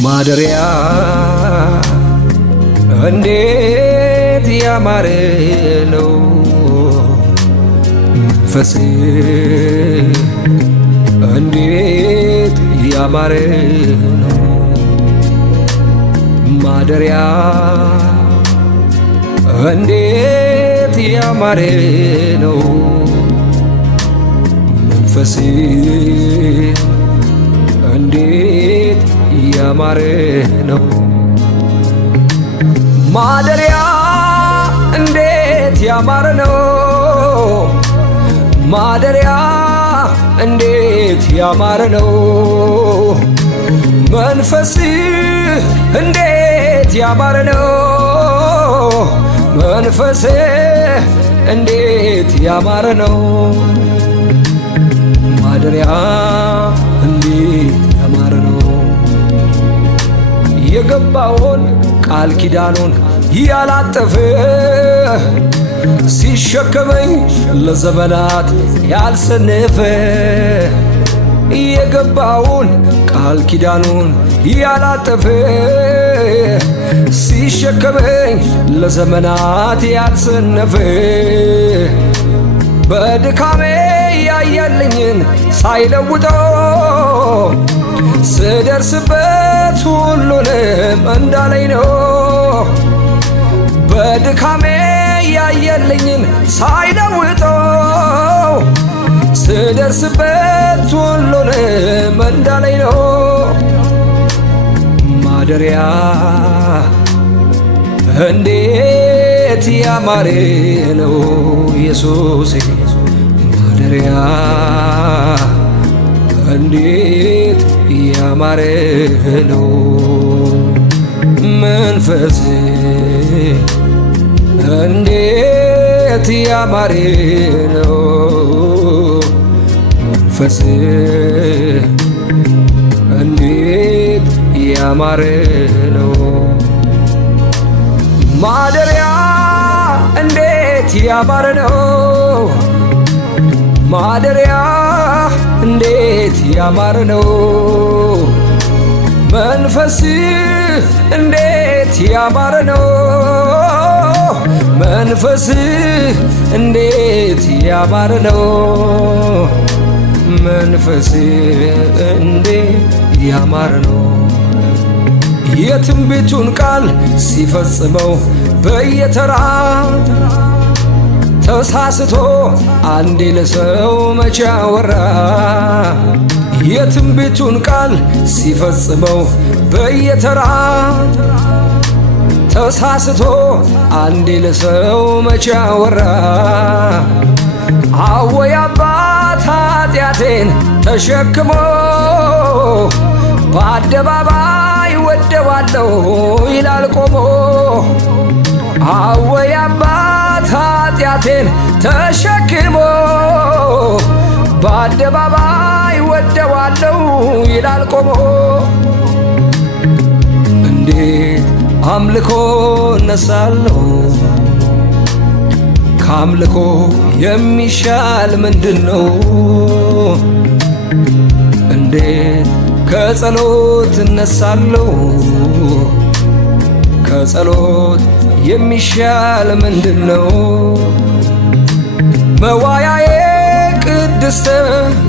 ማደሪያ እንዴት ያማረ ነው መንፈስ እንዴት ያማረ ነው ማደሪያ እንዴት ያማረ ነው መንፈስ እንዴት ያማረ ነው ማደሪያ እንዴት ያማረ ነው ማደሪያ እንዴት ያማረ ነው መንፈስ እንዴት ያማረ ነው መንፈስ እንዴት ያማረ ነው ማደሪያ እንዴት ያማረ ነው የገባውን ቃል ኪዳኑን ያላጠፈ ሲሸከመኝ ለዘመናት ያልሰነፈ የገባውን ቃል ኪዳኑን ያላጠፈ ሲሸከመኝ ለዘመናት ያልሰነፈ በድካሜ ያየልኝን ሳይለውጠው ስደርስበት ሁሉንም እንዳለኝ ነው በድካሜ ያየልኝን ሳይለውጠው ስደርስበት ሁሉንም እንዳለኝ ነው ማደሪያ እንዴት ያማረ ነው ኢየሱስ ማደሪያ እንዴት ያማረ ነው መንፈስ እንዴት ያማረ ነው መንፈስ እንዴት ያማረ ነው ማደሪያ እንዴት ያማረ ነው ማደሪያ እንዴት ያማረ ነው መንፈስ እንዴት ያማረ ነው መንፈስ እንዴት ያማረ ነው መንፈስ እንዴት ያማረ ነው የትንቢቱን ቃል ሲፈጽመው በየተራ ተሳስቶ አንዴ ለሰው መቼ አወራ የትንቢቱን ቃል ሲፈጽመው በየተራ ተሳስቶ አንዴ ለሰው መቼ አወራ አወይ አባት ኃጢአቴን ተሸክሞ በአደባባይ ወደዋለሁ ይላል ቆሞ አወይ አባት ኃጢአቴን ተሸክሞ በአደባባይ ወደዋለሁ ይላል ቆሞ እንዴት አምልኮ ነሳለሁ ከአምልኮ የሚሻል ምንድነው እንዴት ከጸሎት እነሳለሁ ከጸሎት የሚሻል ምንድነው መዋያዬ ቅድስተ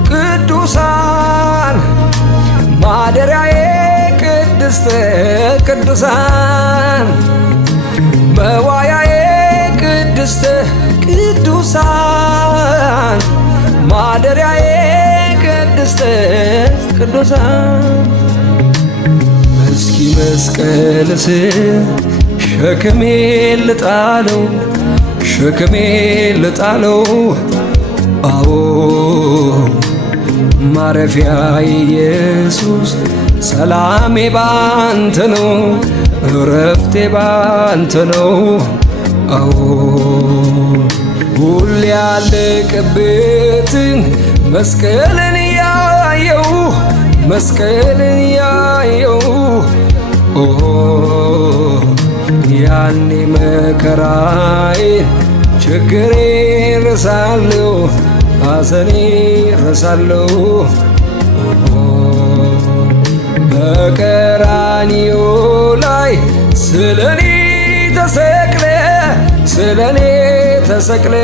ቅዱሳን ማደሪያዬ ቅድስተ ቅዱሳን መዋያዬ ቅድስተ ቅዱሳን ማደሪያዬ ቅድስተ ቅዱሳን እስኪ መስቀል ስር ሸክሜን ልጣለው ሸክሜን ልጣለው አዎ ማረፊያ ኢየሱስ ሰላሜ ባንተ ነው እረፍቴ ባንተ ነው አዎ ሁሌ ያለቀበትን መስቀልን ያየው መስቀልን ያየው ያኔ መከራዬን ችግሬን ረሳለሁ ሐዘኔን ረሳለሁ በቀራንዮ ላይ ስለኔ ተሰቅለ ስለኔ ተሰቅለ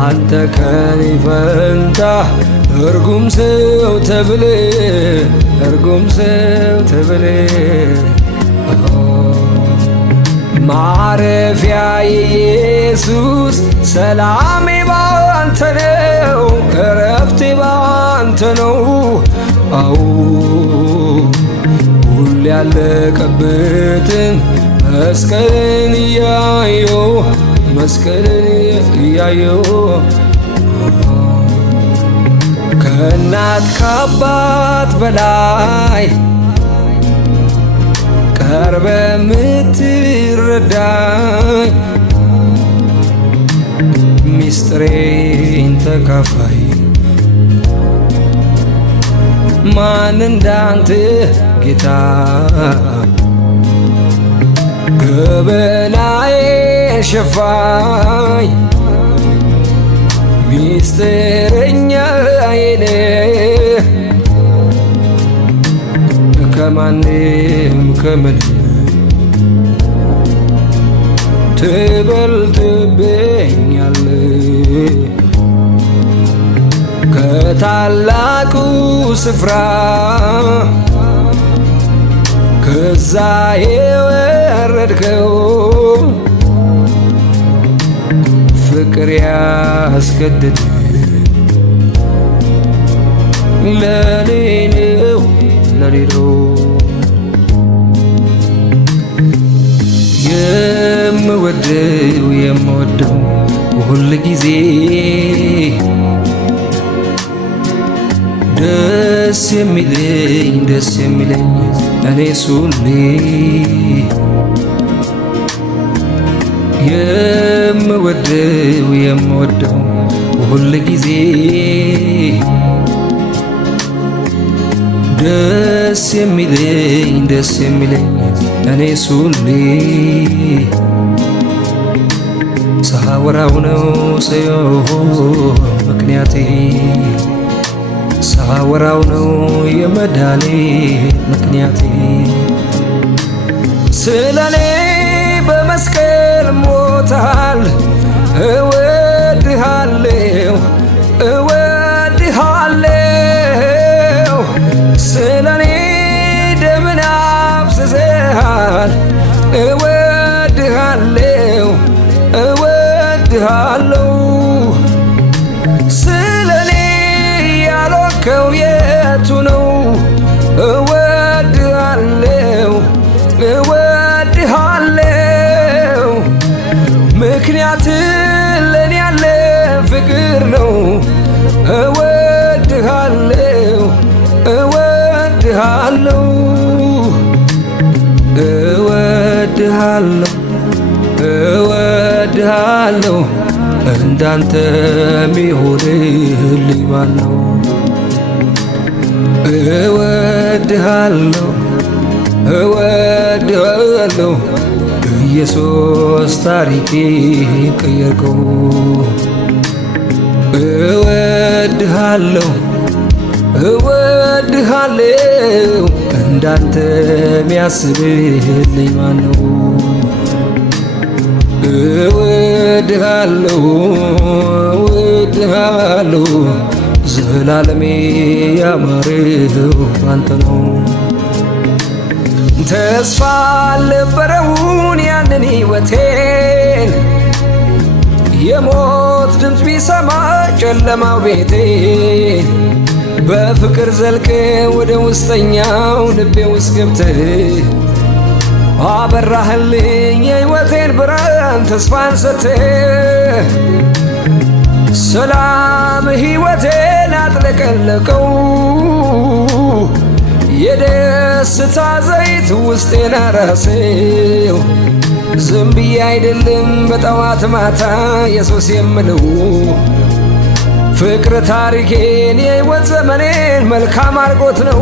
አንተ ከኔ ፈንታ እርጉም ሰው ተብለ እርጉም ሰው ተብለ ማረፊያ ኢየሱስ ሰላሜ ባንተ ነው እረፍቴ ባንተ ነው አዎ ሁሌ ያለቀበትን መስቀልን እያየሁ መስቀልን እያየሁ ከእናት ከአባት በላይ ቀርበ ምትረዳኝ ሚስጥሬን ተካፋይ ማን እንዳንተ ጌታ ገበናዬን ሸፋኝ ሚስጥረኛዬ ነህ ከማንም ከምንም ትበልጥብኛለህ ከታላቁ ስፍራ ከዛ የወረድከው ፍቅር ያስገድድ ለኔ ነው ለሌለው የምወደው ሁል ጊዜ ደስ የሚለኝ እኔ ሱኔ የምወደው ሁል ጊዜ ደስ የሚለኝ እኔ ሱኔ ሳወራው ነው ሰው ምክንያቴ ሳወራው ነው የመዳኔ ምክንያቴ ስለኔ በመስቀል ሞታል እወድሃለሁ ስለኔ ደምን አፍስሰሃል እወድሃለሁ ስለኔ ያልሆንከው የቱ ነው እወድሃለሁ ምክንያት ለኔ ያለ ፍቅር ነው እወድሃለሁ እንዳንተ ሚሆንልኝ ማነው እወድሃለሁ ኢየሱስ ታሪኬ ቀየርከው እወድሃለሁ እንዳንተ ሚያስብልኝ ማነው እወድሃለሁ ዘላለሜ ያማረው ባንተ ነው ተስፋ አልነበረውን ያንን ሕይወቴን የሞት ድምፅ ቢሰማ ጨለማው ቤቴን በፍቅር ዘልቀ ወደ ውስጠኛው ልቤ ውስጥ ገብተህ አበራህልኝ የሕይወቴን ብርሃን ተስፋን ሰጥተህ ሰላም ሕይወቴን አጥለቀለቀው የደስታ ዘይት ውስጤን አራሰው ዝም ብዬ አይደለም በጠዋት ማታ ኢየሱስ የምለው ፍቅር ታሪኬን የሕይወት ዘመኔን መልካም አርጎት ነው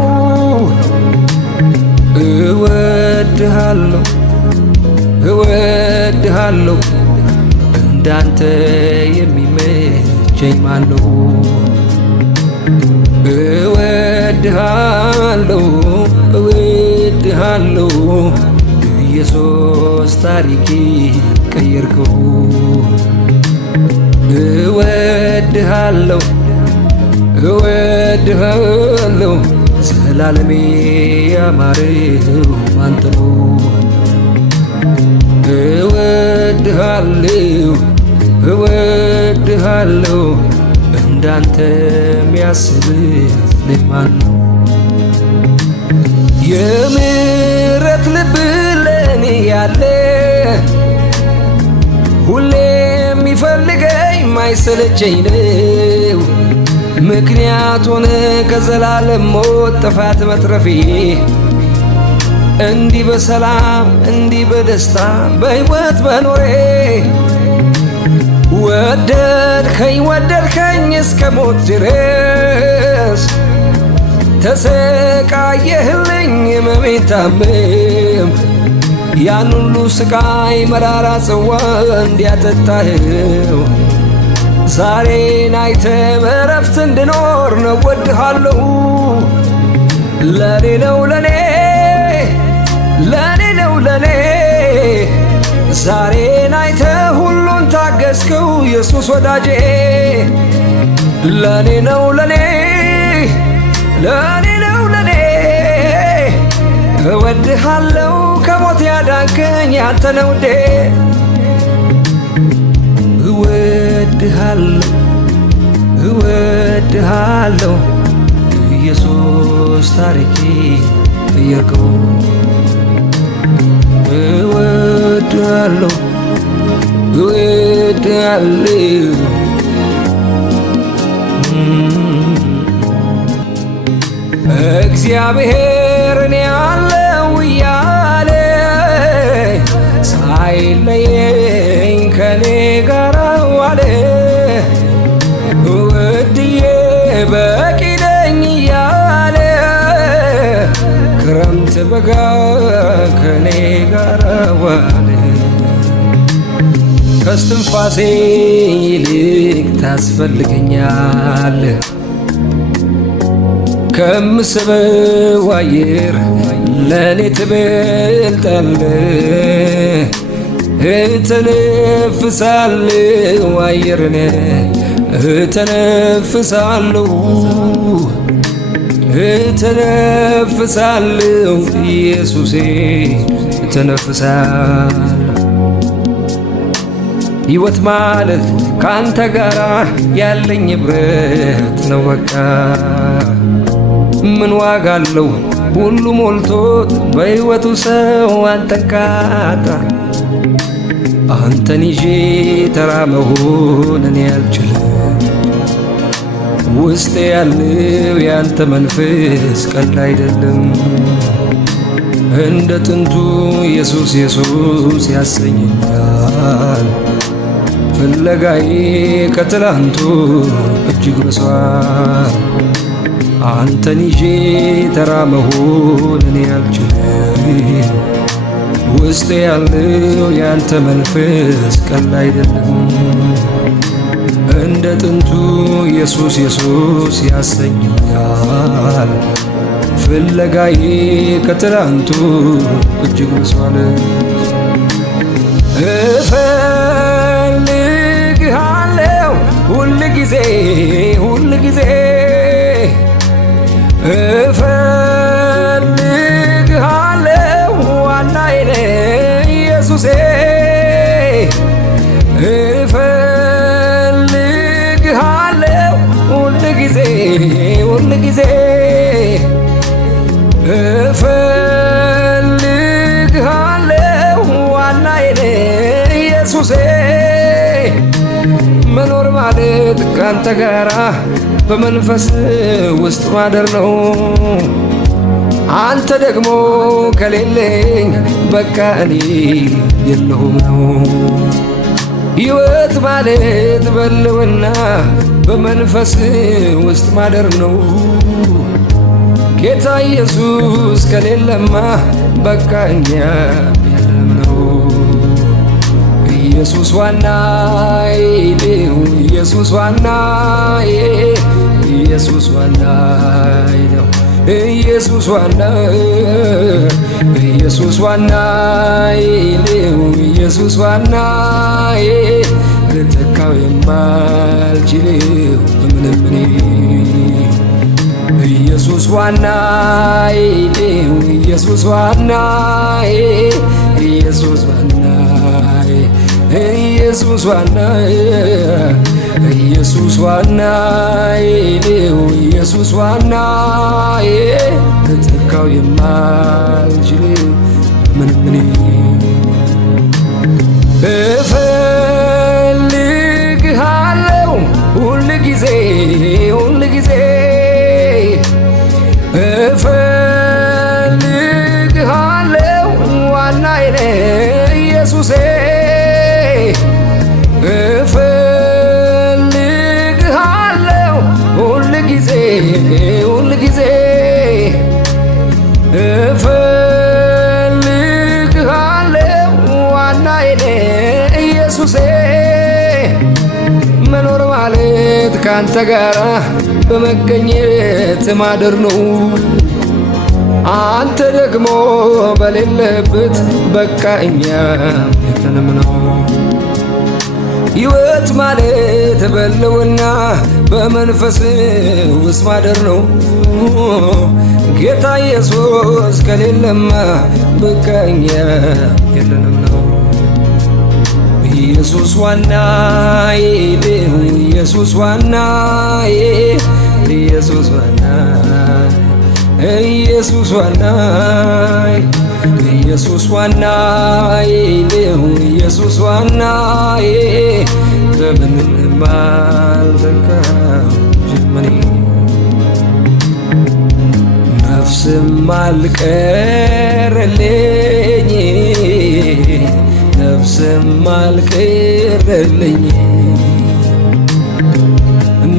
እወድሃለሁ እንዳንተ የሚመቸኝ ማነው እወድሃለሁ እወድሃለሁ ኢየሱስ ታሪኬ ቀየርከው እወድሃለሁ እወድሃለሁ ዘላለሜ ያማረው አንተ ነው እወድሃለሁ እወድሃለሁ እንዳንተ የሚያስብልኝ ማን ነው የምሕረት ልብ ለኔ ያለ ሁሌ የሚፈልገኝ ማይሰለቸኝ ነው ምክንያት ሆነ ከዘላለም ሞት ጥፋት መትረፌ እንዲህ በሰላም እንዲህ በደስታ በሕይወት መኖሬ ወደድከኝ እስከ ሞት ድረስ ተሰቃየህልኝ ሕመሜን ታመም ያን ሁሉ ስቃይ መራራ ጽዋ እንዲያጠጣኸው ዛሬን አይተህ በዕረፍት እንድኖር ነው እወድሃለሁ ለኔ ነው ለኔ ዛሬን አይተህ ሁሉን ታገስከው ኢየሱስ ወዳጄ ለኔ ነው ለኔ እወድሃለሁ ከሞት ያዳንከኝ ያንተ ነው ውዴ እወድሃለሁ ኢየሱስ ታሪኬ ቀየርከው እወድሃለሁ እግዚአብሔር እኔ አለው እያለ ሳይለየኝ ከኔ ጋር ዋለ ውድዬ በቂ ነኝ እያለ ክረምት በጋ ከኔ ጋር ዋለ ከስትንፋሴ ይልቅ ታስፈልገኛል ከምስበው አየር ለኔ ትበልጣለህ እተነፍሳለሁ አየርን እተነፍሳለሁ ኢየሱሴ እተነፍሳለሁ ሕይወት ማለት ካንተ ጋር ያለኝ ኅብረት ነው በቃ ምን ዋጋ አለው ሁሉ ሞልቶት በሕይወቱ ሰው አንተን ካጣ አንተን ይዤ ተራ መሆን እኔ አልችልም ውስጤ ያለው ያንተ መንፈስ ቀላል አይደለም እንደ ጥንቱ ኢየሱስ ያሰኘኛል ፍለጋዬ ከትላንቱ እጅግ በሷል አንተን ይዤ ተራ መሆን እኔ አልችልም ውስጤ ያለው ያንተ መንፈስ ቀላል አይደለም እንደ ጥንቱ ኢየሱስ ያሰኘኛል ፍለጋዬ ከትላንቱ እጅግ በሷል እፈልግሃለሁ ሁል ጊዜ እፈልግሃለሁ ዋናዬ ነህ ኢየሱሴ እፈልግሃለሁ ሁል ጊዜ እፈልግሃለሁ ዋናዬ ነህ ኢየሱሴ መኖር ማለት ካንተ ጋራ በመንፈስ ውስጥ ማደር ነው አንተ ደግሞ ከሌለኝ በቃ እኔ የለሁም ነው ሕይወት ማለት በልውና በመንፈስ ውስጥ ማደር ነው ጌታ ኢየሱስ ከሌለማ በቃ እኛ የለም ነው ኢየሱስ ዋናዬ ነው ኢየሱስ ዋናዬ ነው ኢየሱስ ዋና ኢየሱስ ዋናዬ ነው ኢየሱስ ዋናዬ ልተካው የማልችለው በምንም እኔ ኢየሱስ ዋናዬ ነው ኢየሱስ ዋናዬ ኢየሱስ ዋናዬ ኢየሱስ ዋናዬ ኢየሱስ ዋናዬ ነው ኢየሱስ ዋናዬ ልተካው የማልችለው በምንም እኔ እፈልግሃለሁ ሁል ጊዜ እፈልግሃለሁ ዋናዬ ነህ ኢየሱሴ እፈልግሃለሁ ሁል ጊዜ እፈልግሃለሁ ዋናዬ ነህ ኢየሱሴ መኖር ማለት ካንተ ጋራ በመገኘት ማደር ነው አንተ ደግሞ በሌለበት በቃ እኛ የለንም ነው ሕይወት ማለት በለውና በመንፈስ ውስጥ ማደር ነው ጌታ ኢየሱስ ከሌለማ በቃ እኛ የለንም ነው ኢየሱስ ዋናዬ ነው ኢየሱስ ዋናዬ ኢየሱስ ዋናዬ ኢየሱስ ዋናዬ ኢየሱስ ዋናዬ ነው ኢየሱስ ዋናዬ በምንም አልተካው ጀመኔ ነፍስም አልቀረልኝ ነፍስም አልቀረልኝ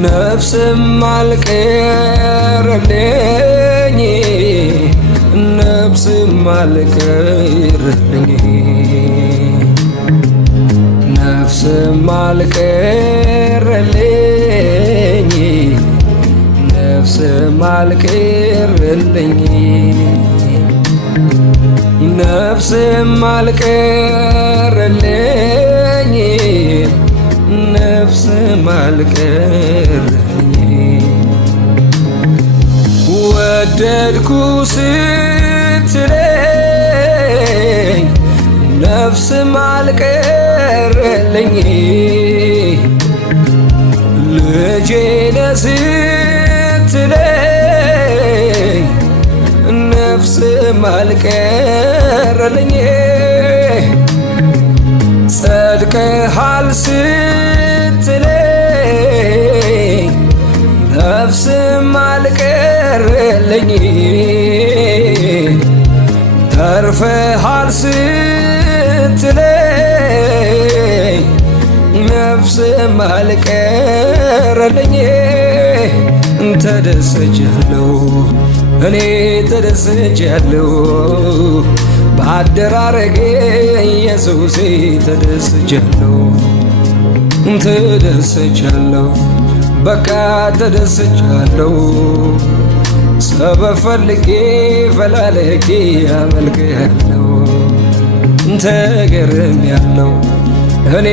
ነፍስም አልቀረልኝ ነፍስም አልቀረልኝ ነፍስም አልቀረልኝ ነፍስም አልቀረልኝ ነፍስም አልቀረልኝ ነፍስም አልቀረልኝ ወደድኩ ስትለኝ ነፍስም አልቀረልኝ ልጄ ነህ ስትለኝ ነፍስም አልቀረልኝ ጸድቀሃል ስትለኝ ነፍስም አልቀረልኝ ተርፈሃል ስትለኝ ነፍስም አልቀረልኝ ተደስቻለሁ እኔ ተደስቻለሁ በአደራረጌ ኢየሱሴ ተደስቻለሁ በቃ ተደስቻለሁ ሰበብ ፈልጌ ፈላልጌ አመልክሃለሁ ተገርሜያለሁ እኔ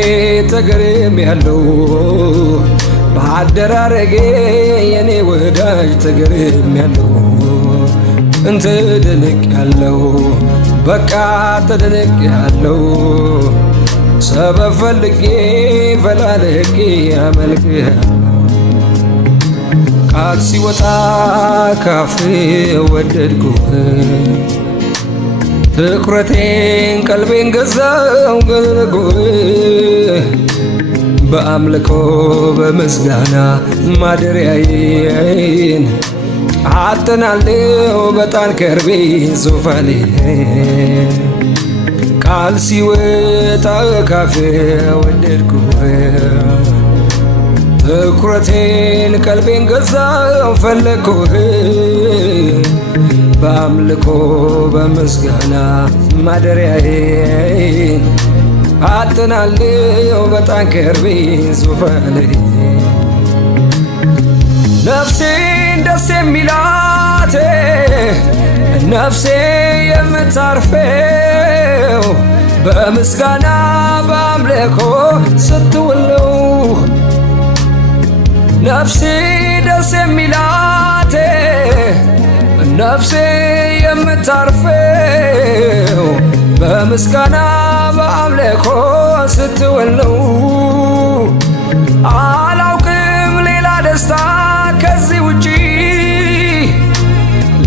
ተገርሜያለሁ በአደራረጌ የኔ ወዳጅ ተገርሜያለሁ ተደንቄያለሁ በቃ ተደንቄያለሁ ሰበብ ፈልጌ ፈላልጌ አመልክሃለሁ ቃል ሲወጣ ካፌ ወደድኩህ ትኩረቴን ቀልቤን ገዛው ገረጉህ በአምልኮ በምስጋና ማደሪያዬን አጠናለሁ በጣን ከርቤ ዙፋኔ ቃል ሲወጣ ካፌ ወደድኩህ ትኩረቴን ቀልቤን ገዛው ፈለግኩህ በአምልኮ በምስጋና ማደሪያዬን አጠናለሁ በጣን ከርቤ ዙፋኔ ነፍሴ ደስ የሚላት ነፍሴ የምታርፈው በምስጋና በአምልኮ ስትውለው ነፍሴ ደስ የሚላት ነፍሴ የምታርፈው በምስጋና በአምልኮ ስትውለው አላውቅም ሌላ ደስታ ከዚህ ውጪ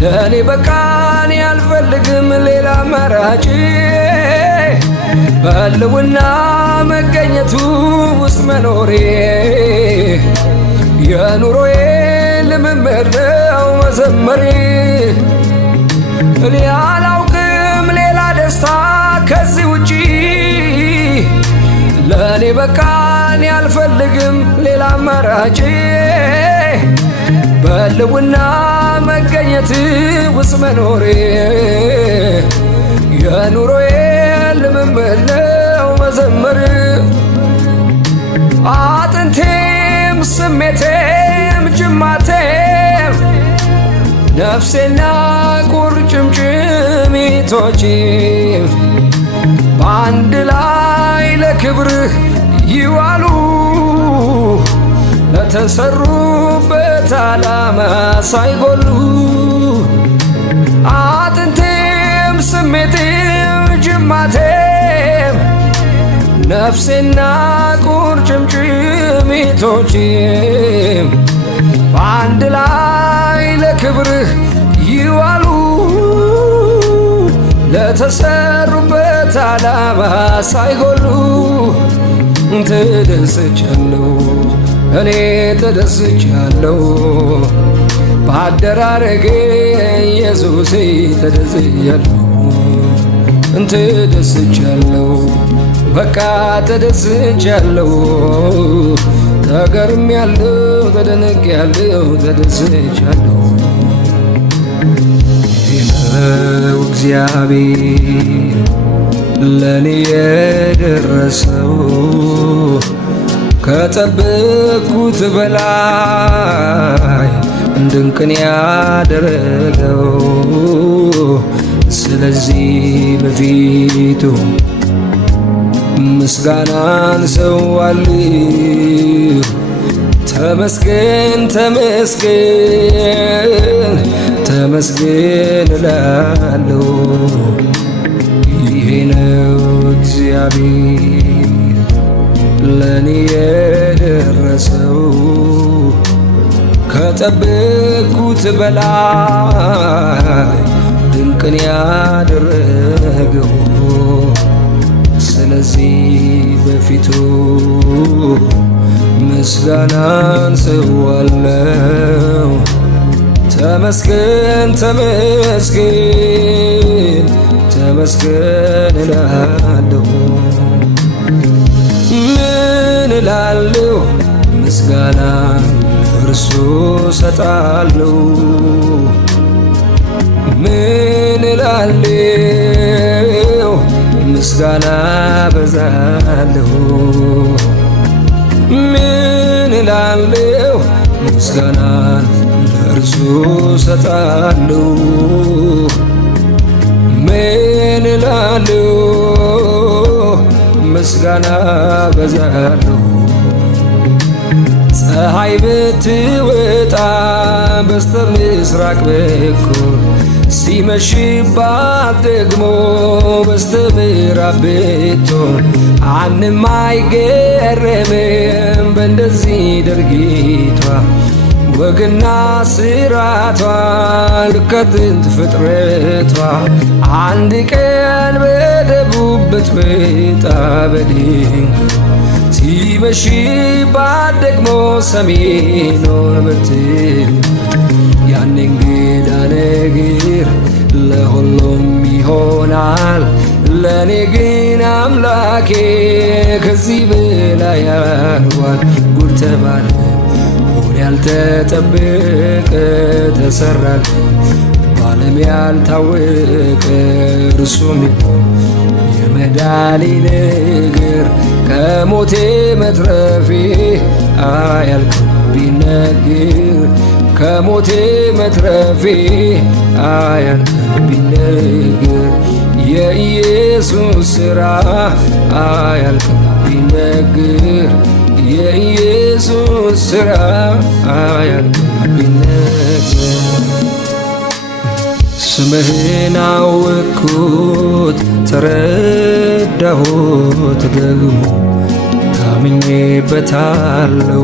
ለኔ በቃኝ አልፈልግም ሌላ መራጭ በልውና መገኘቱ ውስጥ መኖሬ የኑሮዬ ልምምድ ነው መዘመሬ እኔ አላውቅም ሌላ ደስታ ከዚህ ውጪ ለኔ በቃኝ አልፈልግም ሌላ መራጭ በልውና መገኘት ውስጥ መኖሬ የኑሮዬ ልምምድ ነው መዘመር አጥንቴም ስሜቴም ጅማቴም ነፍሴና ቁርጭምጭሚቶቼም በአንድ ላይ ለክብርህ ይዋሉ ለተሰሩበት ዓላማ ሳይጎሉ አጥንቴም ስሜቴም ጅማቴም ነፍሴና ቁርጭምጭሚቶቼም በአንድ ላይ ለክብርህ ይዋሉ ለተሰሩበት ዓላማ ሳይጎሉ ተደስቻለሁ እኔ ተደስቻለሁ በአደራረጌ ኢየሱሴ ተደስቻለሁ ተደስቻለሁ በቃ ተደስቻለሁ ተገርሜያለሁ ተደንቄያለሁ ተደስቻለሁ ይህነው እግዚአብሔር ለኔ የደረሰው ከጠበቅኩት በላይ ድንቅን ያደረገው ስለዚህ በፊቱ ምስጋናን ሰዋለሁ ተመስገን ተመስገን ተመስገን እላለሁ ይሄ ነው እግዚአብሔር ለኔ የደረሰው ከጠበቅኩት በላይ ድንቅን ያደረገው ስለዚህ በፊቱ ምስጋናን ሰዋለሁ ተመስገን ተመስገን ተመስገን እላለሁ ምን እላለሁ ምስጋና እርሱ ሰጣለሁ ምን እላለሁ ምስጋና በዛለሁ ምን እላለሁ ምስጋና እርሱ ሰጣለሁ ምን እላለሁ ምስጋና በዛለሁ ፀሐይ ብትወጣ በስተ ምስራቅ በኩል ሲመሽባት ደግሞ በስተ ምዕራብ ብትሆን ማንም አይገረምም በእንደዚህ ድርጊቷ ወግና ስራቷ ልከጥንት ፍጥረቷ አንድ ቀን በደቡብ ብትወጣ በድንገት ሲመሽባት ደግሞ ሰሜኑን ብትል ያን እንግዳ ነገር ለሁሉም ይሆናል ለኔ ግን አምላኬ ከዚህ በላይ ያርጓል ጉድ ተባለ ሆነ ያልተጠበቀ ተሰራል በዓለም ያልታወቀ እርሱም የመዳኔ ነገር ከሞቴ መትረፌ አያልቅም ቢነገር ከሞቴ መትረፌ አያልቅም ቢነገር የኢየሱስ ሥራ አያልቅም ቢነገር የኢየሱስ ሥራ አያልቅም ቢነገር። ስምህን አወቅኩት ተረዳሁት ደግሞ ታምኜበታለሁ።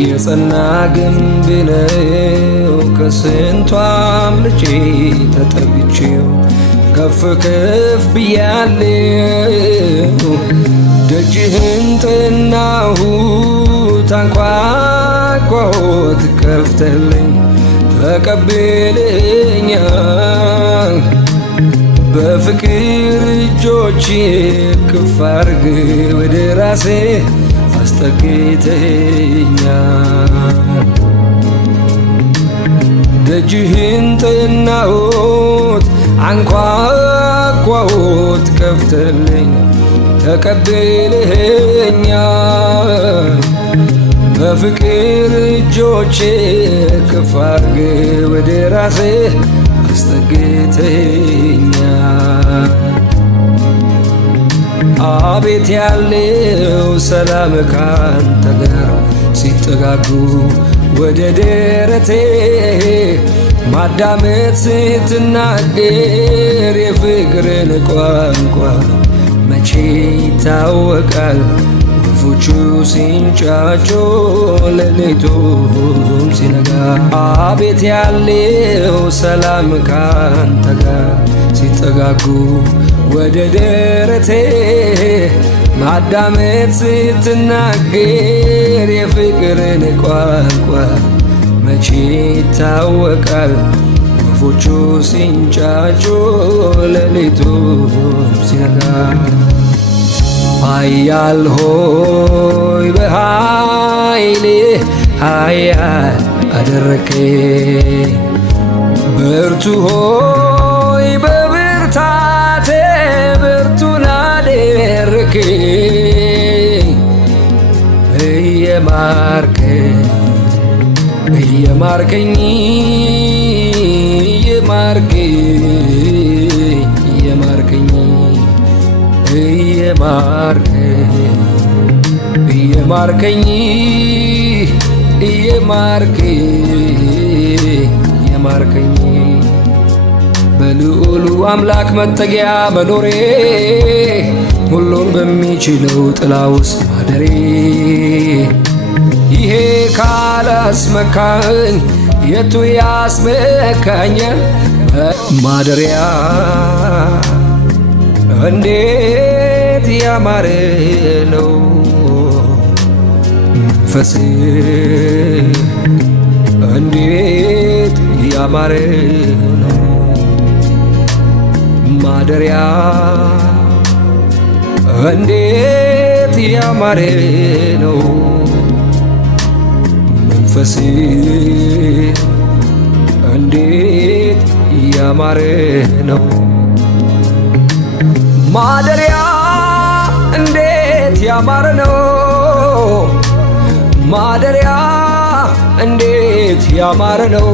የጸና ግንብ ነው ከስንቱ አምልጬ ተጠግቼው ከፍ ከፍ ብያለሁ። ደጅህን ጠናሁት አንኳኳሁት ከፍተህልኝ ተቀብለኛል። በፍቅር እጆች እቅፍ አድርገህ ወደ ራሴ አስጠግተኸኛል። ደጅህን ጠናሁት አንኳኳሁት ከፍተህልኝ ተቀብለኸኛል። በፍቅር እጆች እቅፍ አድርገህ ወደ ራሴ አስጠግተኸኛል። አቤት ያለው ሰላም ካንተ ጋር ሲጠጋጉ ወደ ደረቴ ማዳመጥ ስትናገር የፍቅርን ቋንቋ መቼ ይታወቃል። ወፎቹ ሲንጫጩ ሌሊቱም ሲነጋ አቤት ያለው ሰላም ካንተ ጋር ሲጠጋጉ ወደ ደረቴ ማዳመጥ ስትናገር የፍቅርን ቋንቋ መቼ ይታወቃል። ወፎቹ ሲንጫጩ ሌሊቱም ሲነጋ ኃያል ሆይ በኃይሌ ኃያል አደረከኝ። ብርቱ ሆይ በብርታቴ ብርቱን አደረከኝ። እየማርከኝ እየማርከኝ እየማርከኝ እየማርከኝ እየማርከኝ በልዑሉ አምላክ መጠጊያ መኖሬ ሁሉን በሚችለው ጥላ ውስጥ ማደሬ ይሄ ካላስመካኝ የቱ ያስመካኛል? ማደሪያ እንዴት ያማረ ነው መንፈስ እንዴት ያማረ ነው ማደሪያ እንዴት ያማረ ነው መንፈስ እንዴት ያማረ ነው ማደሪያ እንዴት ያማረ ነው ማደሪያ እንዴት ያማረ ነው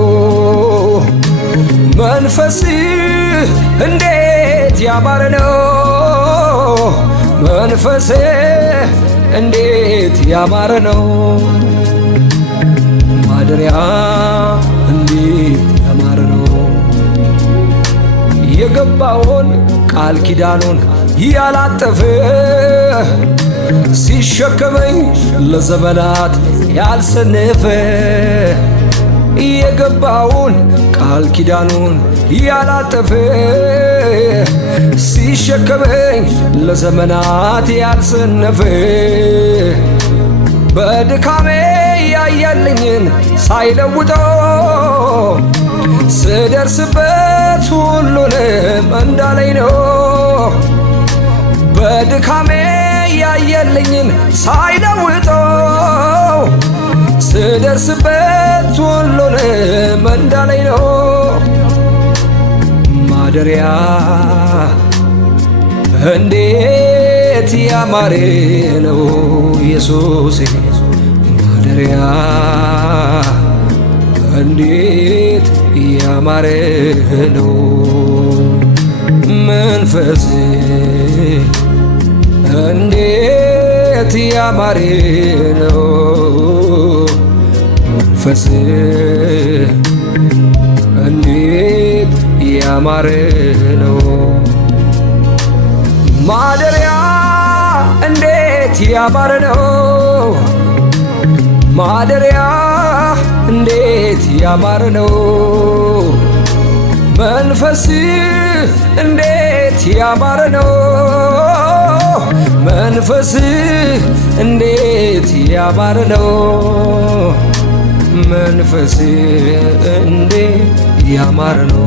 መንፈስ እንዴት ያማረ ነው መንፈስ እንዴት ያማረ ነው ማደሪያ እንዴት ያማረ ነው የገባውን ቃል ኪዳኑን ያላጠፈ ሲሸከመኝ ለዘመናት ያልሰነፈ የገባውን ቃል ኪዳኑን ያላጠፈ ሲሸከመኝ ለዘመናት ያልሰነፈ በድካሜ ያያልኝን ሳይለውጠው ስደርስበት ሁሉንም እንዳለኝ ነው በድካሜ ያየልኝን ሳይለውጠው ስደርስበት ሁሉንም እንዳለኝ ነው ማደሪያ እንዴት ያማረ ነው ኢየሱሴ ማደሪያ እንዴት ያማረ ነው መንፈስ እንዴት ያማረ ነው መንፈስ እንዴት ያማረ ነው ማደሪያ እንዴት ያማረ ነው ማደሪያ እንዴት ያማረ ነው መንፈስ እንዴት ያማረ ነው መንፈስ እንዴት ያማረ ነው መንፈስ እንዴት ያማረ ነው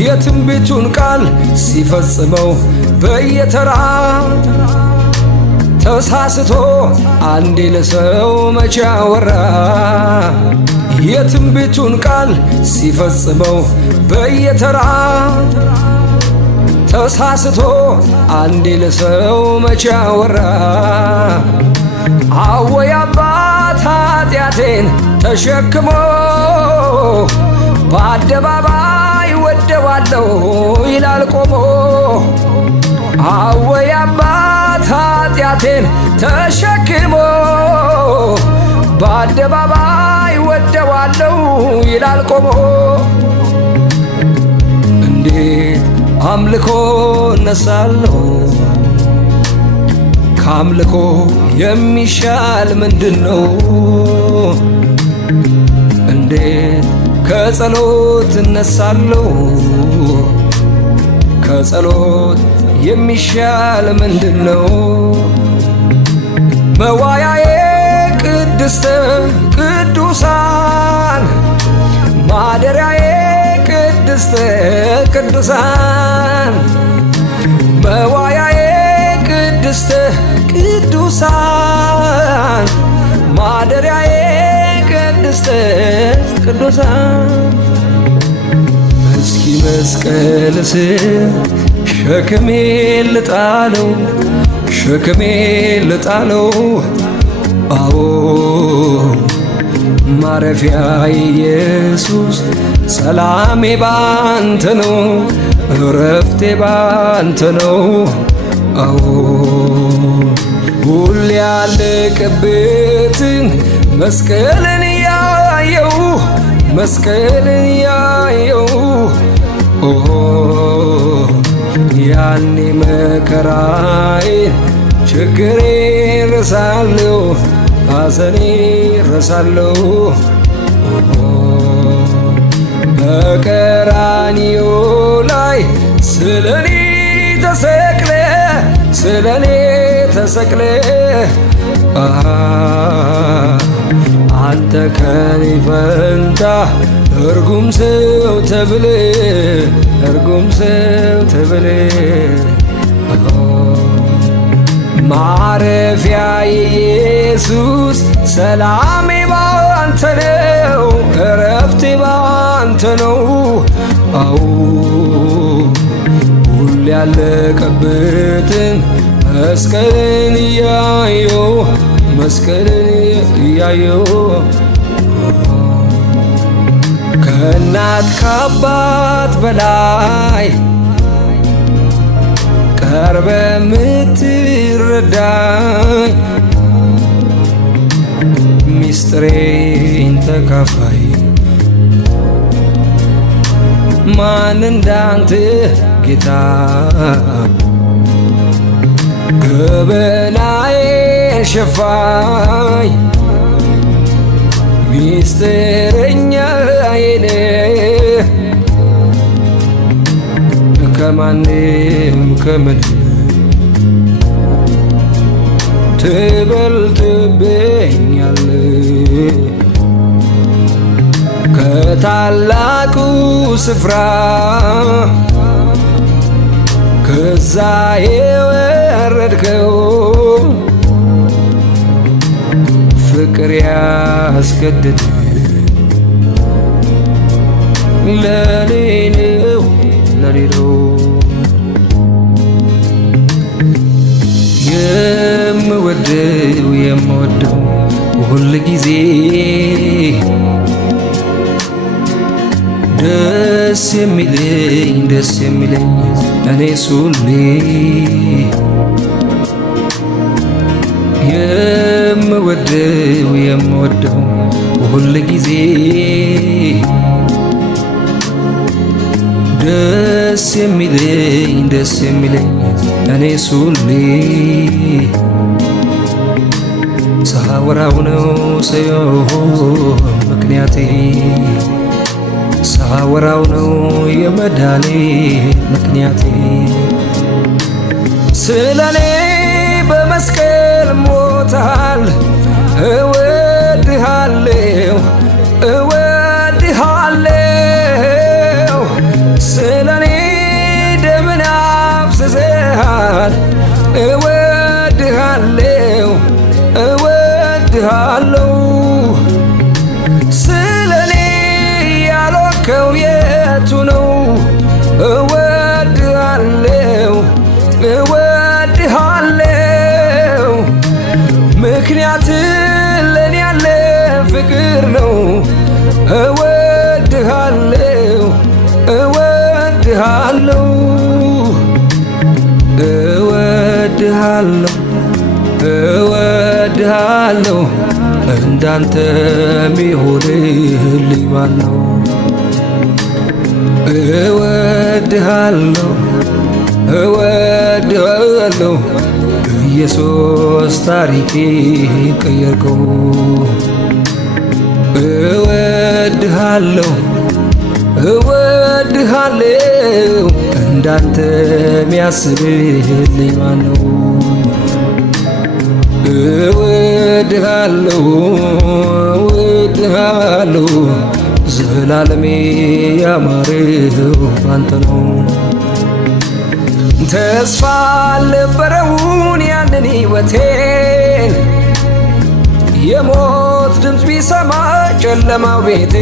የትንቢቱን ቃል ሲፈጽመው በየተራ ተሳስቶ አንዴ ለሰው መቼ አወራ የትንቢቱን ቃል ሲፈጽመው በየተራ ተሳስቶ አንዴ ለሰው መቼ አወራ አወይ አባት ኃጢአቴን ተሸክሞ በአደባባይ ወደዋለሁ ይላል ቆሞ አወይ አባት ኃጢአቴን ተሸክሞ በአደባባይ ወደዋለሁ ይላል ቆሞ እንዴት አምልኮ እነሳለሁ ከአምልኮ የሚሻል ምንድነው እንዴት ከጸሎት እነሳለሁ ከጸሎት የሚሻል ምንድነው መዋያዬ ቅድስተ ቅዱሳን ማደሪያዬ ቅድስተ ቅዱሳን መዋያዬ ቅድስተ ቅዱሳን ማደሪያዬ ቅድስተ ቅዱሳን እስኪ መስቀል ስር ሸክሜ ልጣለው ሸክሜ ልጣለው አዎ ማረፊያ ኢየሱስ ሰላሜ ባንተ ነው እረፍቴ ባንተ ነው አዎ ሁሌ ያለቀበትን መስቀልን ያየው መስቀልን ያየው ያኔ መከራዬን ችግሬን ረሳለሁ ሐዘኔን ረሳለሁ በቀራንዮ ላይ ስለኔ ተሰቅለ ስለኔ ተሰቅለ አንተ ከኔ ፈንታ እርጉም ሰው ተብለ እርጉም ሰው ተብለ ማረፊያ ኢየሱስ ሰላሜ ባንተ ነው እረፍቴ ባንተ ነው አዎ ሁሌ ያለቀበትን መስቀልን እያየው መስቀልን እያየው ከእናት ከአባት በላይ ቀርበ ምትረዳኝ ሚስጥሬን ተካፋይ ማን እንዳንተ ጌታ ገበናዬን ሸፋኝ ሚስጥረኛዬ ነህ ከማንም ከምንም ትበልጥብኛለህ ከታላቁ ስፍራ ከዛ የወረድከው ፍቅር ያስገድድ ለኔ ነው ለኔ ነው የምወደው ሁል ጊዜ ደስ የሚለኝ እኔስ ሁሌ የምወደው ሁል ጊዜ ደስ የሚለኝ እኔስ ሁሌ ሳወራው ነው ሳይሆን ምክንያቴ ሳወራው ነው የመዳኔ ምክንያቴ ስለኔ በመስቀል ሞታል እወድሃለሁ ስለኔ ደምን አፍስሰሃል እወድሃለሁ ስለኔ ያልሆንከው የቱ ነው እወድሃለሁ ምክንያት ለኔ ያለ ፍቅር ነው እወድሃለሁ እንዳንተ ሚሆንልኝ ማነው እወድሃለሁ ኢየሱስ ታሪኬ ቀየርከው እወድሃለሁ እንዳንተ ሚያስብልኝ ማነው እወድሃለሁ ዘላለሜ ያማረው ባንተ ነው ተስፋ አልነበረውን ያንን ሕይወቴን የሞት ድምፅ ቢሰማ ጨለማው ቤቴ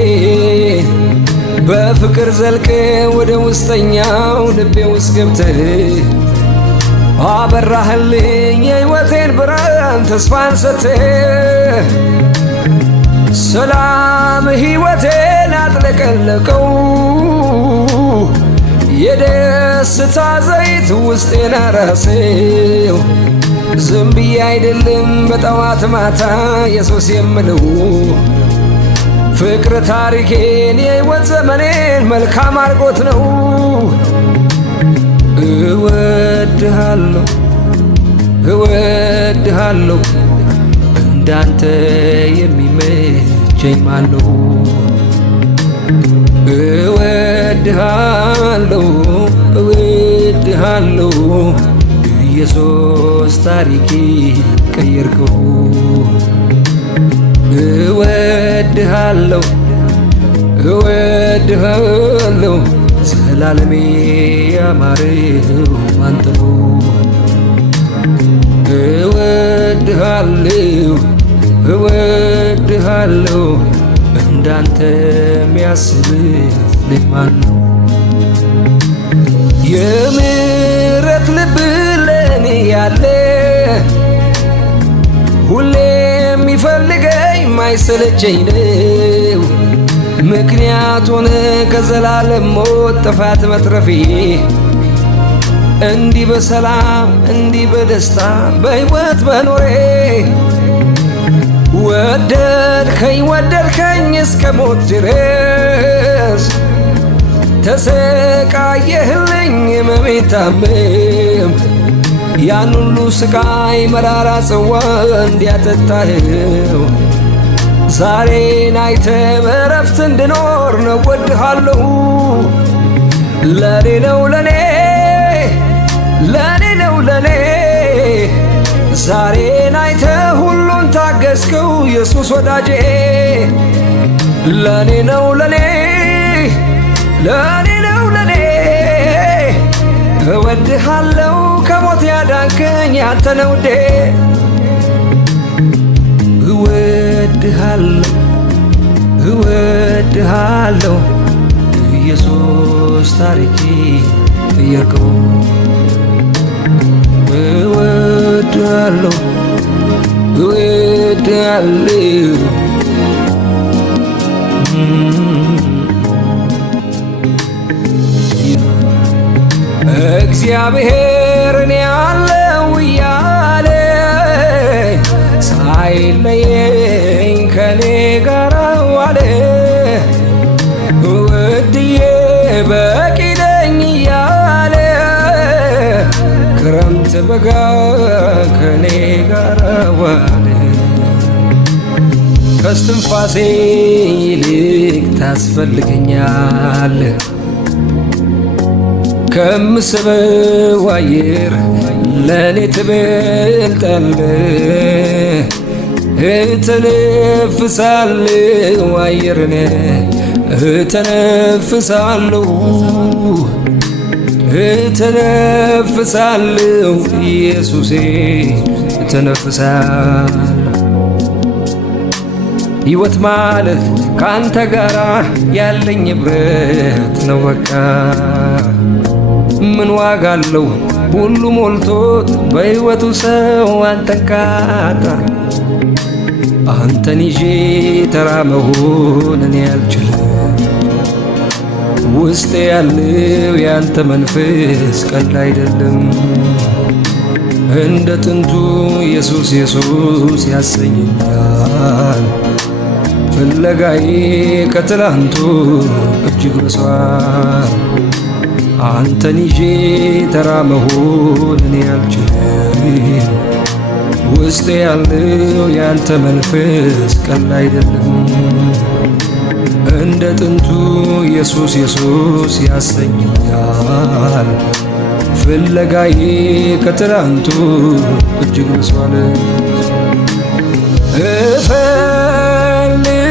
በፍቅር ዘልቀ ወደ ውስጠኛው ልቤ ውስጥ ገብተህ አበራህልኝ የሕይወቴን ብርሃን ተስፋን ሰጥተህ ሰላም ሕይወቴን አጥለቀለቀው የደስታ ዘይት ውስጤን አራሰው ዝም ብዬ አይደለም በጠዋት ማታ ኢየሱስ የምለው ፍቅር ታሪኬን የሕይወት ዘመኔን መልካም አድርጎት ነው እወድሃለሁ እንዳንተ የሚመቸኝ ማነው እወድሃለሁ ኢየሱስ ታሪኬ ቀየርከው እወድሃለሁ ዘላለሜ ያማረው ባንተ ነው እወድሃለሁ እንዳንተ ሚያስብልኝ ማነው የምሕረት ልብ ለኔ ያለ ሁሌ የሚፈልገኝ ማይሰለቸኝ ነው ምክንያት ሆነ ከዘላለም ሞት ጥፋት መትረፌ እንዲህ በሰላም እንዲህ በደስታ በሕይወት በኖሬ ወደድከኝ እስከ ሞት ድረስ ተሰቃየህልኝ ሕመሜ ታመም ያን ሁሉ ስቃይ መራራ ጽዋ እንዲያጠጣኸው ዛሬን አይተህ በዕረፍት እንድኖር ነው እወድሃለሁ ለኔ ዛሬን አይተህ ሁሉን ታገስከው ኢየሱስ ወዳጄ ለኔ እወድሃለሁ ከሞት ያዳንከኝ ያንተ ነው ውዴ እወድሃለሁ ኢየሱስ ታሪኬ ቀየርከው እወድሃለሁ እወድሃለሁ እግዚአብሔርን ያለው እያለ ሳይለየኝ ከኔ ጋር ዋለ ውድዬ በቂ ነኝ እያለ ክረምት በጋ ከኔ ጋር ዋለ ከስትንፋሴ ይልቅ ታስፈልገኛል ከምስበው አየር ለኔ ትበልጣለህ እተነፍሳለሁ አየርን እተነፍሳለሁ እተነፍሳለሁ ኢየሱሴ እተነፍሳለሁ ሕይወት ማለት ካንተ ጋራ ያለኝ ኅብረት ነው በቃ ምን ዋጋ አለው ሁሉ ሞልቶት በሕይወቱ ሰው አንተን ካጣ አንተን ይዤ ተራ መሆን እኔ አልችልም ውስጤ ያለው ያንተ መንፈስ ቀልድ አይደለም እንደ ጥንቱ ኢየሱስ ኢየሱስ ያሰኘኛል ፍለጋዬ ከትላንቱ እጅግ በዝቷል አንተን ይዤ ተራ መሆን እኔ አልችልም ውስጤ ያለው ያንተ መንፈስ ቀልድ አይደለም እንደ ጥንቱ ኢየሱስ ኢየሱስ ያሰኘኛል ፍለጋዬ ከትላንቱ እጅግ በዝቷል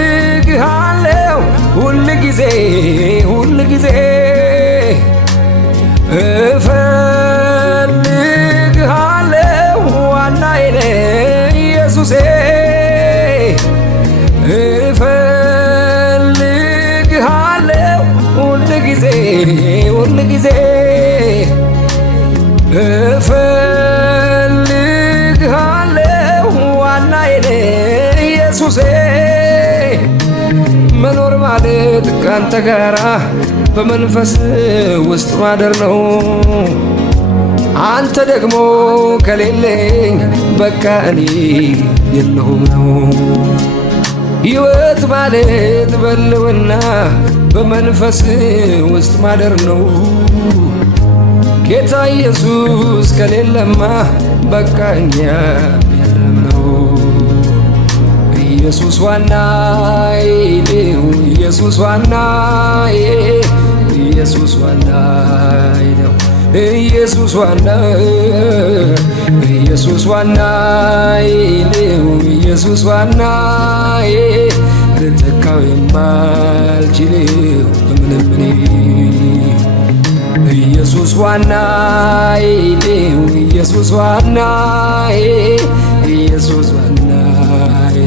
እፈልግሃለሁ ሁል ጊዜ እፈልግሃለሁ ዋናዬ ነህ ኢየሱሴ እፈልግሃለሁ ሁል ጊዜ እፈልግሃለሁ ዋናዬ ነህ ኢየሱሴ መኖር ማለት ካንተ ጋራ በመንፈስ ውስጥ ማደር ነው አንተ ደግሞ ከሌለኝ በቃ እኔ የለሁም ነው ሕይወት ማለት በልውና በመንፈስ ውስጥ ማደር ነው ጌታ ኢየሱስ ከሌለማ በቃ እኛ የለም ነው ኢየሱስ ዋናዬ ነው ኢየሱስ ዋናዬ ኢየሱስ ዋናዬ ነው ኢየሱስ ዋናዬ ኢየሱስ ዋናዬ ነው ኢየሱስ ዋናዬ ልተካው የማልችለው በምንም እኔ ኢየሱስ ዋናዬ ነው ኢየሱስ ዋናዬ ኢየሱስ ዋናዬ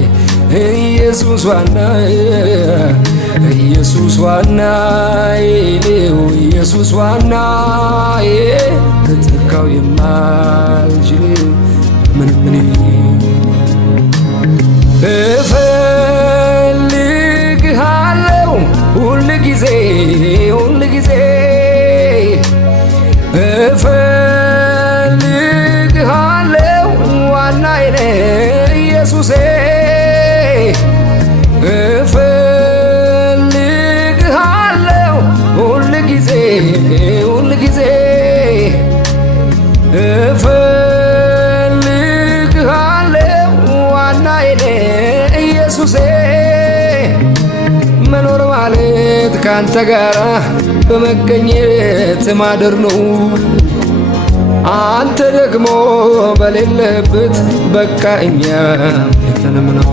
ኢየሱስ ዋናዬ ኢየሱስ ዋናዬ ነው ኢየሱስ ዋናዬ ልተካው የማልችለው በምንም እኔ እፈልግሃለሁ ሁል ጊዜ እፈልግሃለሁ ዋናዬ ነህ ኢየሱሴ እፈልግሃለሁ ሁል ጊዜ እፈልግሃለሁ ዋናዬ ነህ ኢየሱሴ መኖር ማለት ካንተ ጋራ በመገኘት ማደር ነው አንተ ደግሞ በሌለበት በቃ እኛ የለንም ነው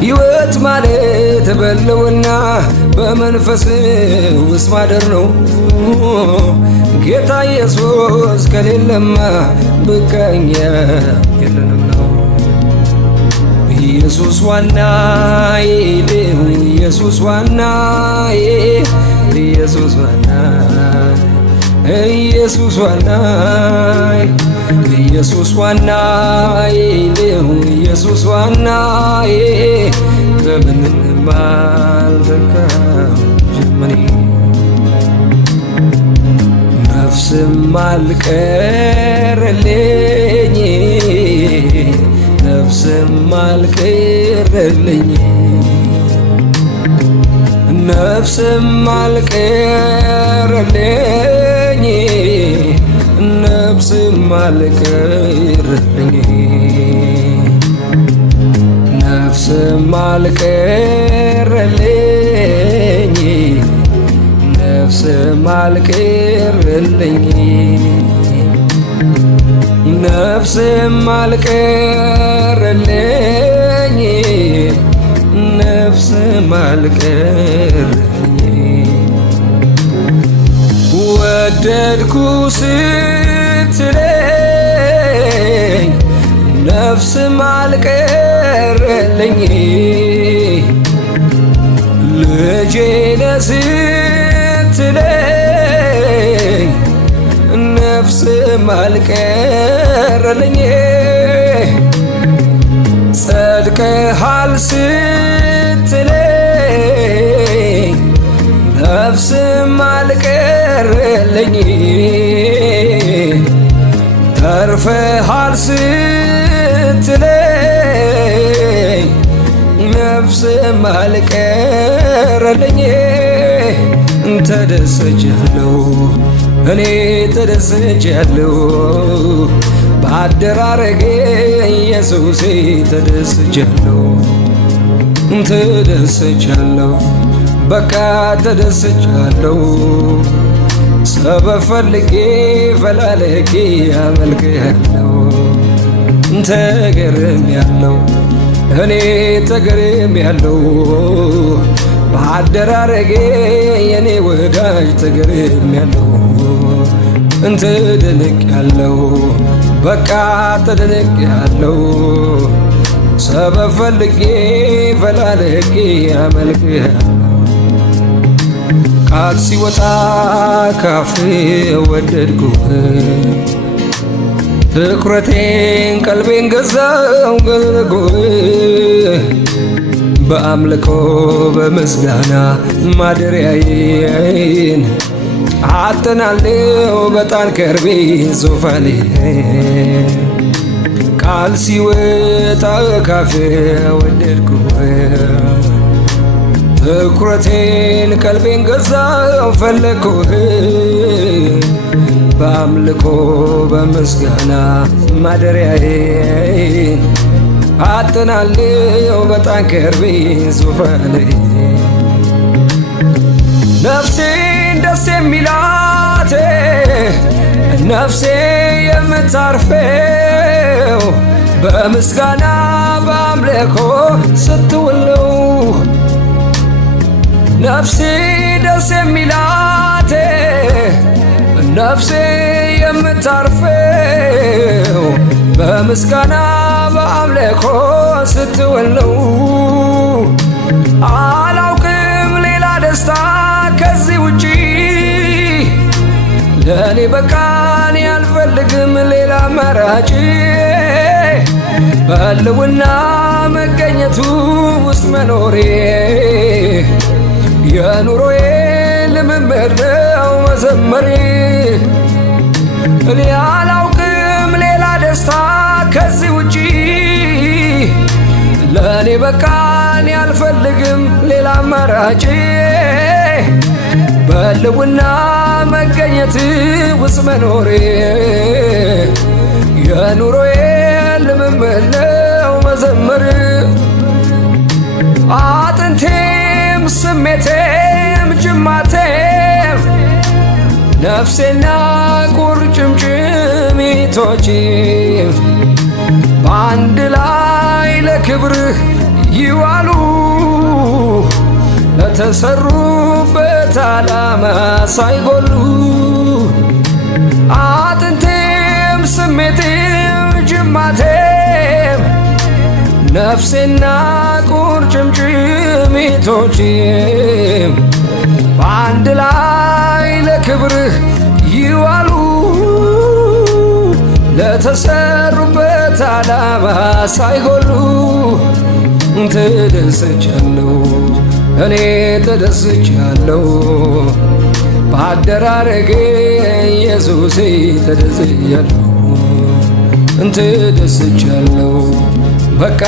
ሕይወት ማለት በልውና በመንፈስ ውስጥ ማደር ነው ጌታ ኢየሱስ ከሌለማ በቃ እኛ የለንም ነው ኢየሱስ ዋናዬ ነው ኢየሱስ ዋናዬ ኢየሱስ ዋናዬ ኢየሱስ ዋናዬ ኢየሱስ ዋናዬ ነው ኢየሱስ ዋናዬ ከምንም አልተካም ጀመኔ ነፍስም አልቀረልኝ ነፍስም አልቀረልኝ ነፍስም አልቀረልኝ ነፍስም አልቀረልኝ ነፍስም አልቀረልኝ ነፍስም አልቀረልኝ ነፍስም አልቀረልኝ ነፍስም አልቀረልኝ ወደድኩ ስትለኝ ነፍስም አልቀረልኝ ልጄ ነህ ስትለኝ ነፍስም አልቀረልኝ ጸድቀሃል ስትለኝ ነፍስም አልቀረልኝ ተርፈሃል ስትለኝ ነፍስም አልቀረልኝ ተደስቻለሁ እኔ ተደስቻለሁ በአደራረጌ ኢየሱሴ ተደስቻለሁ ተደስቻለሁ በቃ ተደስቻለሁ ሰበብ ፈልጌ ፈላልጌ አመልክሃለሁ ተገርሜያለሁ እኔ ተገርሜያለሁ በአደራረጌ የኔ ወዳጅ ተገርሜያለሁ ተደንቄያለሁ በቃ ተደንቄያለሁ ሰበብ ፈልጌ ፈላልጌ አመልክሃለሁ ቃል ሲወጣ ካፌ ወደድኩህ ትኩረቴን ቀልቤን ገዛው ገረጎህ በአምልኮ በምስጋና ማደሪያዬን አጠናለው በጣን ከርቤ ዙፋኔ ቃል ሲወጣ ካፌ ወደድኩህ ትኩረቴን ቀልቤን ገዛው ፈለግኩህ በአምልኮ በምስጋና ማደሪያዬን አጠናለው በጣን ከርቤ ዙፋኔ ነፍሴን ደስ የሚላት ነፍሴ የምታርፈው በምስጋና በአምልኮ ስትውለው ነፍሴ ደስ የሚላት ነፍሴ የምታርፈው በምስጋና በአምልኮ ስትውለው አላውቅም ሌላ ደስታ ከዚህ ውጪ ለእኔ በቃን አልፈልግም ሌላ አማራጭ በሕልውና መገኘቱ ውስጥ መኖሬ የኑሮዬ ልምምድ ነው መዘመሬ እኔ አላውቅም ሌላ ደስታ ከዚህ ውጪ ለእኔ በቃን አልፈልግም ሌላ አማራጭ በሕልውና መገኘት ውስጥ መኖሬ የኑሮዬ ልምምድ ነው መዘመር አጥንቴም ስሜቴም ጅማቴም ነፍሴና ቁርጭምጭሚቶቼ በአንድ ላይ ለክብርህ ይዋሉ ለተሰሩበት ዓላማ ሳይጎሉ አጥንቴም ስሜቴም ጅማቴም ነፍሴና ቁርጭምጭሚቶቼም በአንድ ላይ ለክብርህ ይዋሉ ከሰሩበት ዓላማ ሳይጎሉ ተደስቻለሁ እኔ ተደስቻለሁ በአደራረጌ ኢየሱሴ ተደስቻለሁ ተደስቻለሁ በቃ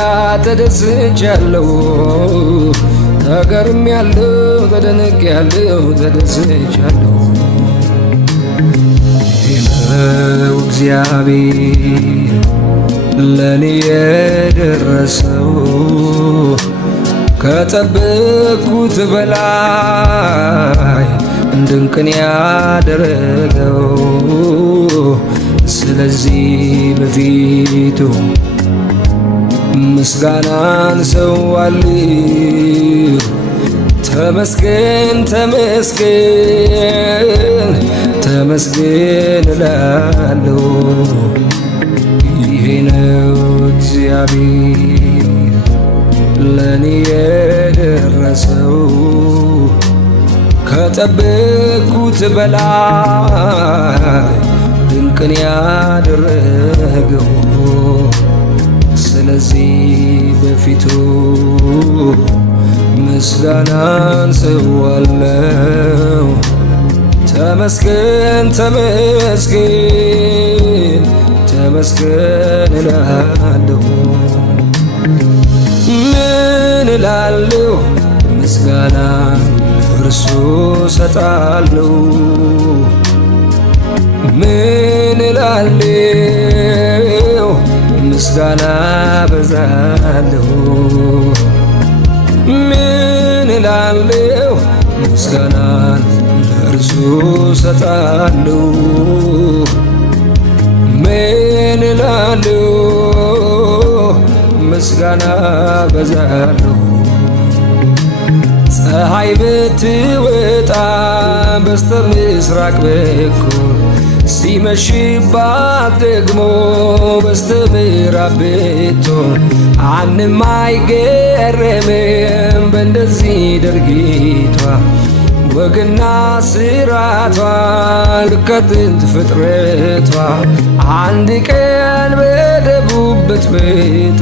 ተደስቻለሁ ተገርሜያለሁ ተደንቄያለሁ ተደስቻለሁ ይኸው እግዚአብሔር ለኔ የደረሰው ከጠበቅኩት በላይ ድንቅን ያደረገው ስለዚህ በፊቱ ምስጋናን ሰዋለሁ ተመስገን ተመስገን ተመስገን እላለሁ ይሄ ነው እግዚአብሔር ለኔ የደረሰው ከጠበቅኩት በላይ ድንቅን ያደረገው ስለዚህ በፊቱ ምስጋናን ሰዋለሁ ተመስገን ተመስገን ተመስገን እላለሁ ምን እላለሁ ምስጋና እርሱ ሰጣለሁ ምን እላለሁ ምስጋና በዛለሁ ምን እላለሁ ምስጋናን ለእርሱ ሰጣለሁ ምን እላለሁ ምስጋና በዛለሁ ፀሐይ ብትወጣ በስተ ምስራቅ በኩል ሲመሽባት ደግሞ በስተ ምዕራብ ብትሆን ማንም አይገረምም በእንደዚህ ድርጊቷ ወግና ስራቷ ከጥንት ፍጥረቷ አንድ ቀን በደቡብ ብትመጣ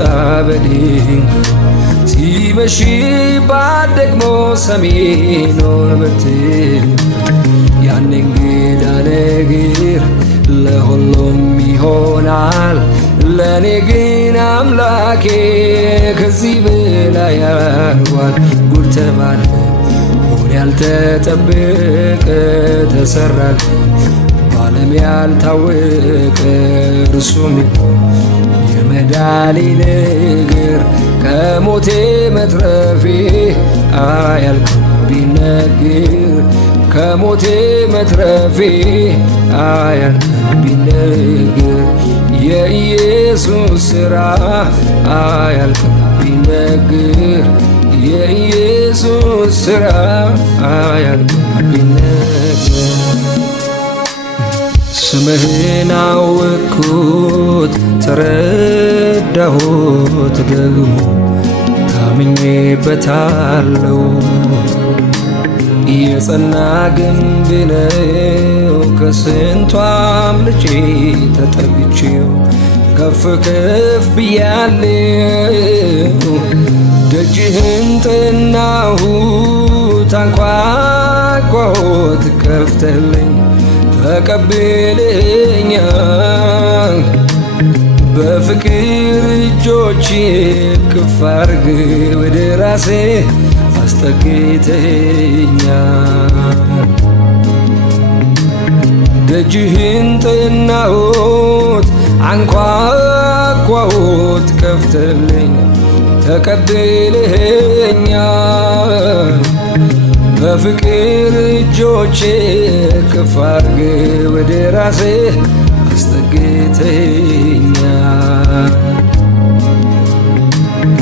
በድንገት ሲመሽባት ደግሞ ሰሜኑን ብትመርጥ ያን እንግዳ ነገር ለሁሉም ይሆናል ለኔ ግን አምላኬ ከዚህ በላይ አድርጓል ጉድ ተባለ ሆነ ያልተጠበቀ ተሰራል በዓለም ያልታወቀ እርሱም የመዳኔ ነገር ከሞቴ መትረፌ አያልቅም ቢነገር ከሞቴ መትረፌ አያልቅም ቢነገር የኢየሱስ ሥራ አያልቅም ቢነገር የኢየሱስ ሥራ አያልቅም ቢነገር ስምህን አወቅኩት ተረዳሁት ደግሞ ታምኜበታለሁ የጸና ግንብ ነው ከስንቱ አምልጬ ተጠግቼው ከፍ ከፍ ብያለሁ ደጅህን ጠናሁት አንኳኳሁት ከፍተህልኝ ተቀብለኸኛል በፍቅር እጆች እቅፍ አድርገህ ወደ ራሴ አስጠግተኸኛል ደጅህን ጠናሁት አንኳኳሁት ከፍተህልኝ ተቀብለኸኛል በፍቅር እጆች እቅፍ አድርገህ ወደ ራሴ አስጠግተኸኛል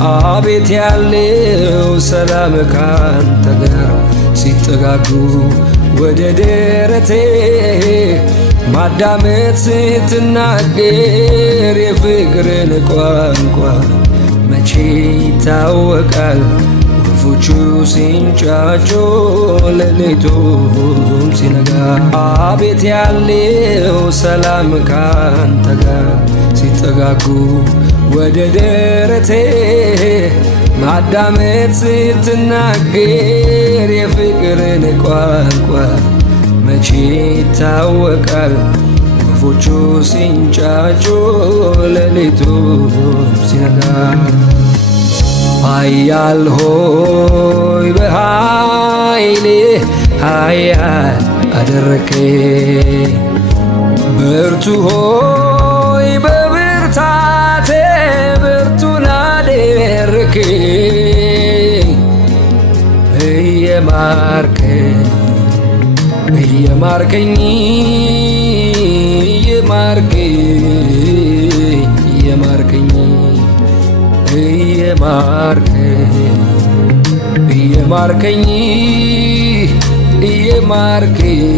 አቤት ያለው ሰላም ካንተ ጋር ሲጠጋጉ ወደ ደረቴ ማዳመጥ ስትናገር የፍቅርን ቋንቋ መቼ ይታወቃል ወፎቹ ሲንጫጩ ሌሊቱም ሲነጋ አቤት ያለው ሰላም ካንተ ጋር ሲጠጋጉ ወደ ደረቴ ማዳመጥ ስትናገር የፍቅርን ቋንቋ መቼ ይታወቃል ወፎቹ ሲንጫጩ ሌሊቱ ሲነጋ ኃያል ሆይ በኃይሌ ኃያል አደረከኝ ብርቱ ሆይ በብርታቴ ብርቱን አደረከኝ እየማርከኝ እየማርከኝ እየማርከኝ እየማርከኝ እየማርከኝ